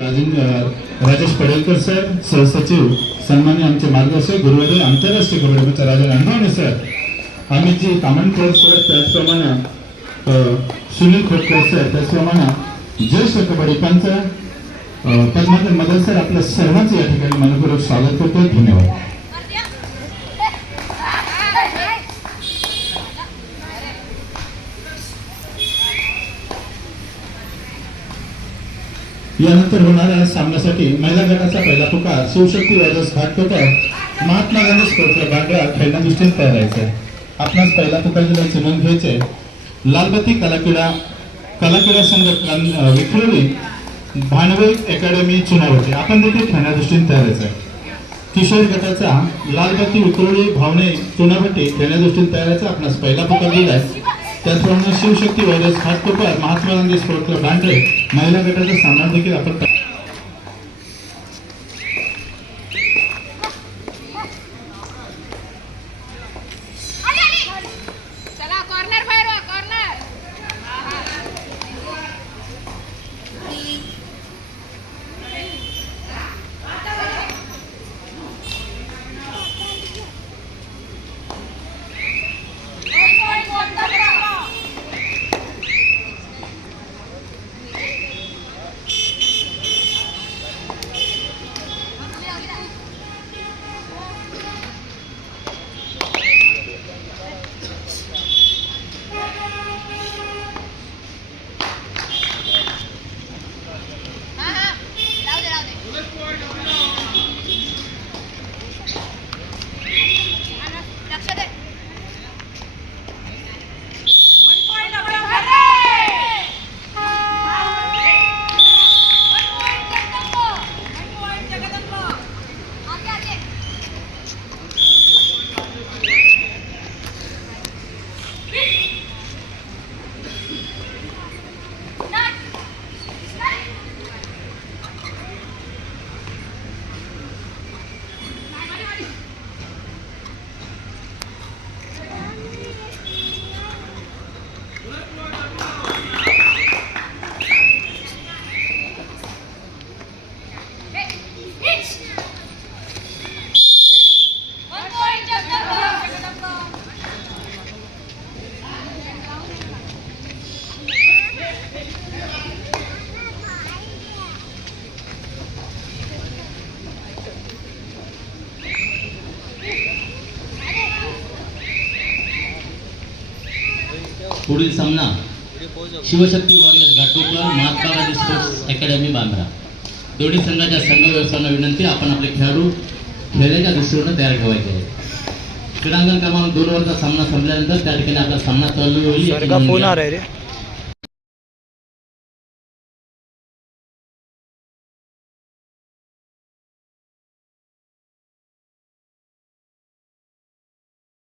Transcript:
Rajesh पडेलकर sir, सहसचिव, सन्मान्य आमचे मार्गदर्शक गुरुवारी आंतरराष्ट्रीय कबड्डी मंच राजा नांदवाने सर, अमितजी तामणकर सर, त्याचप्रमाणे सुनील खोटकर सर, त्याचप्रमाणे ज्येष्ठ कबड्डी पंच पद्माकर मदन सर, आपल्या सर्वांचं या ठिकाणी मनपूर्वक स्वागत करतो. धन्यवाद. यानंतर होणाऱ्या सामन्यासाठी महिला गटाचा पहिला पुकार शिवशक्ती वायरस घाटकोपर महात्मा गांधी स्पोर्ट्स बांद्रा खेळण्या दृष्टीने तयार आहे. आपणास पहिला पुकार जिल्हा चिन्ह घ्यायचे लालबत्ती कलाक्रीडा संघ विक्रोळी भांडवे अकॅडमी चुनावटी. आपण देखील खेळण्या दृष्टीने तयार आहे. किशोर गटाचा लालबत्ती विक्रोळी भावने चुनावटी खेळण्या दृष्टीने तयार आहे. आपणास पहिला पुकार दिलाय. त्याचप्रमाणे Shivshakti virus Ghatkopar Mahatma Gandhi sports club Bandre महिला गटाचा सामना देखील आपण पुढील सामना Shivshakti warriors Ghatkopar Mahatma Gandhi sports academy Bandra. दोन्ही संघाच्या संघ व्यवस्थापना विनंती, आपण आपले खेळाडू खेळण्याच्या दृष्टीने तयार ठेवायचे आहे. क्रीडांगण क्रमांक 2 वरचा सामना संपल्यानंतर त्या ठिकाणी आपला सामना चालू होईल.